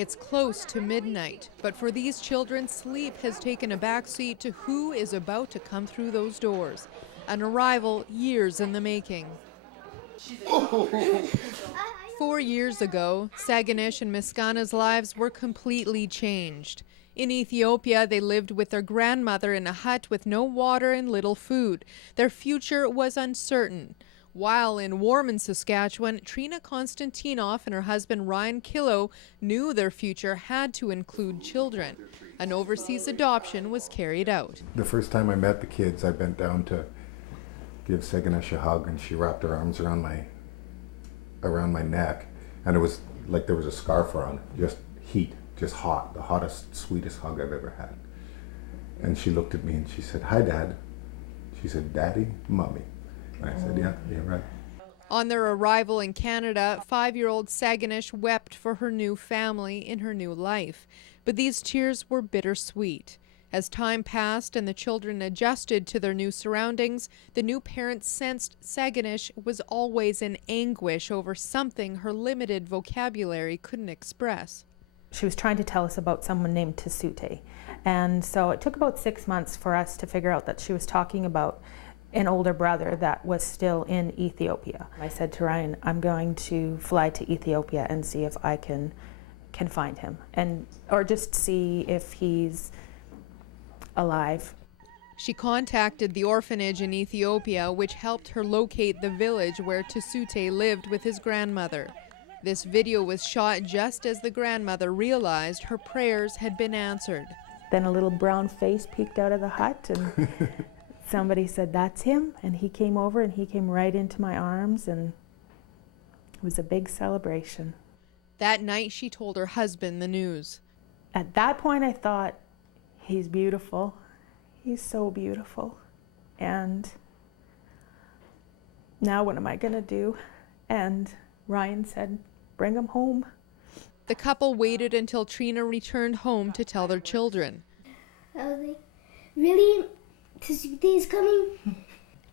It's close to midnight, but for these children, sleep has taken a backseat to who is about to come through those doors. An arrival years in the making. 4 years ago, Saganish and Miskana's lives were completely changed. In Ethiopia, they lived with their grandmother in a hut with no water and little food. Their future was uncertain. While in Warman, Saskatchewan, Trina Konstantinov and her husband Ryan Killow knew their future had to include children. An overseas adoption was carried out. The first time I met the kids, I bent down to give Saganish a hug, and she wrapped her arms around my neck, and it was like there was a scarf on, just heat, just hot, the hottest, sweetest hug I've ever had. And she looked at me and she said, "Hi, Dad." She said, "Daddy, Mommy." And I said, "Yeah, right." On their arrival in Canada, 5-year-old Saganish wept for her new family in her new life. But these tears were bittersweet. As time passed and the children adjusted to their new surroundings, the new parents sensed Saganish was always in anguish over something her limited vocabulary couldn't express. She was trying to tell us about someone named Tesute. And so it took about 6 months for us to figure out that she was talking about an older brother that was still in Ethiopia. I said to Ryan, I'm going to fly to Ethiopia and see if I can find him, or just see if he's alive. She contacted the orphanage in Ethiopia, which helped her locate the village where Tesute lived with his grandmother. This video was shot just as the grandmother realized her prayers had been answered. Then a little brown face peeked out of the hut, and somebody said, "That's him," and he came over and he came right into my arms, and it was a big celebration. That night she told her husband the news. At that point I thought, he's beautiful. He's so beautiful. And now what am I gonna do? And Ryan said, "Bring him home." The couple waited until Trina returned home to tell their children. I was like, "Really? Tesute's coming?"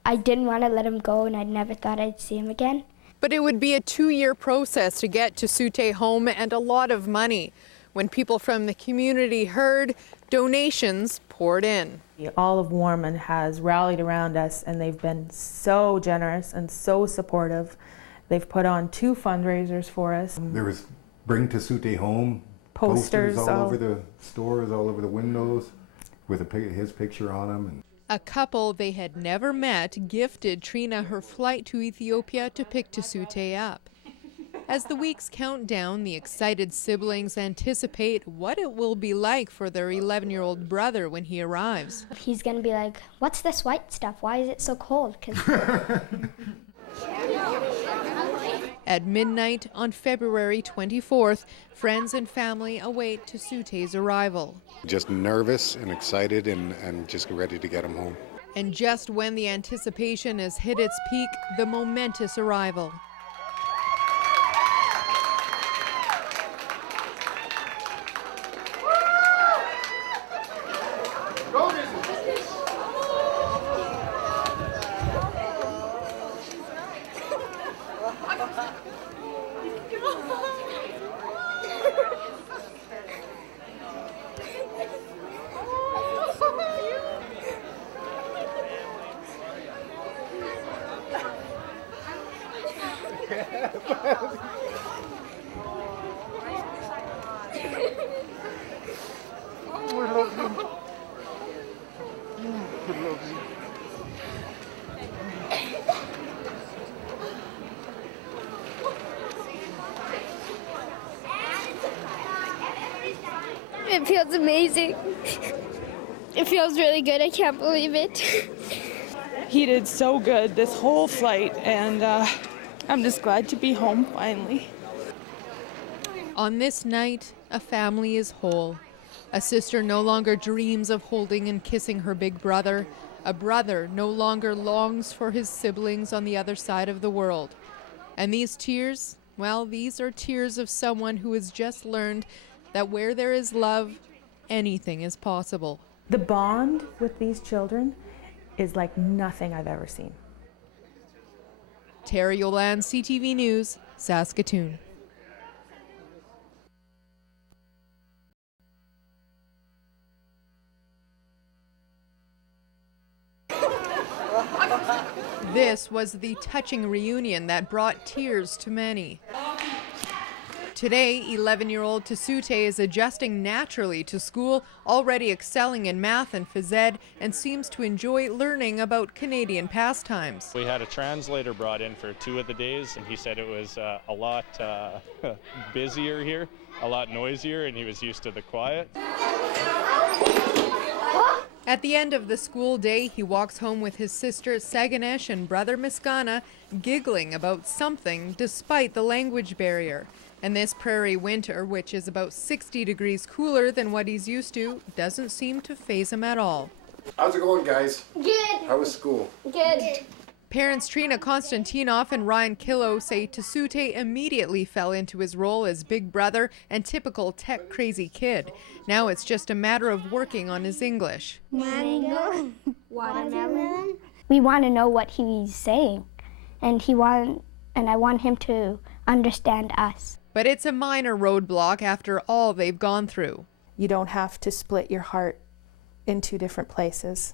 I didn't want to let him go, and I never thought I'd see him again. But it would be a 2-year process to get Tesute home and a lot of money. When people from the community heard, donations poured in. All of Warman has rallied around us, and they've been so generous and so supportive. They've put on 2 fundraisers for us. There was Bring Tesute Home posters all over the stores, all over the windows, with his picture on them. And a couple they had never met gifted Trina her flight to Ethiopia to pick Tesute up. As the weeks count down, the excited siblings anticipate what it will be like for their 11-year-old brother when he arrives. He's going to be like, "What's this white stuff? Why is it so cold?" At midnight on February 24th, friends and family await Tesute's arrival. Just nervous and excited and just ready to get him home. And just when the anticipation has hit its peak, the momentous arrival. It feels amazing. It feels really good. I can't believe it. He did so good this whole flight, and I'm just glad to be home finally. On this night, a family is whole. A sister no longer dreams of holding and kissing her big brother. A brother no longer longs for his siblings on the other side of the world. And these tears, well, these are tears of someone who has just learned that where there is love, anything is possible. The bond with these children is like nothing I've ever seen. Terry Olan, CTV News, Saskatoon. this was the touching reunion that brought tears to many. Today, 11-year-old Tesute is adjusting naturally to school, already excelling in math and phys ed, and seems to enjoy learning about Canadian pastimes. We had a translator brought in for 2 of the days, and he said it was a lot busier here, a lot noisier, and he was used to the quiet. At the end of the school day, he walks home with his sister Saganesh and brother Miskana, giggling about something despite the language barrier. And this prairie winter, which is about 60 degrees cooler than what he's used to, doesn't seem to faze him at all. How's it going, guys? Good. How was school? Good. Parents Trina Konstantinov and Ryan Killo say Tesute immediately fell into his role as big brother and typical tech-crazy kid. Now it's just a matter of working on his English. Mango. Watermelon. We want to know what he's saying, and I want him to understand us. But it's a minor roadblock after all they've gone through. You don't have to split your heart in 2 different places,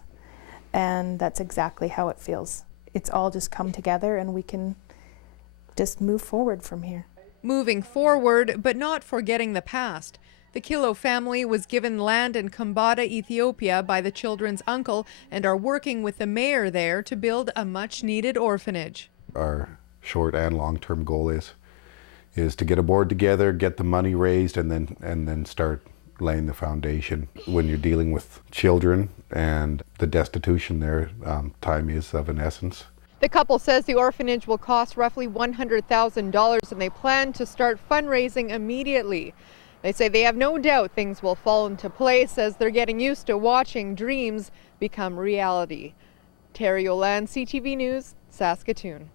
and that's exactly how it feels. It's all just come together and we can just move forward from here. Moving forward, but not forgetting the past. The Killo family was given land in Kambata, Ethiopia by the children's uncle and are working with the mayor there to build a much-needed orphanage. Our short and long-term goal is to get a board together, get the money raised, and then start laying the foundation. When you're dealing with children and the destitution there, time is of an essence. The couple says the orphanage will cost roughly $100,000 and they plan to start fundraising immediately. They say they have no doubt things will fall into place as they're getting used to watching dreams become reality. Terry Olan, CTV News, Saskatoon.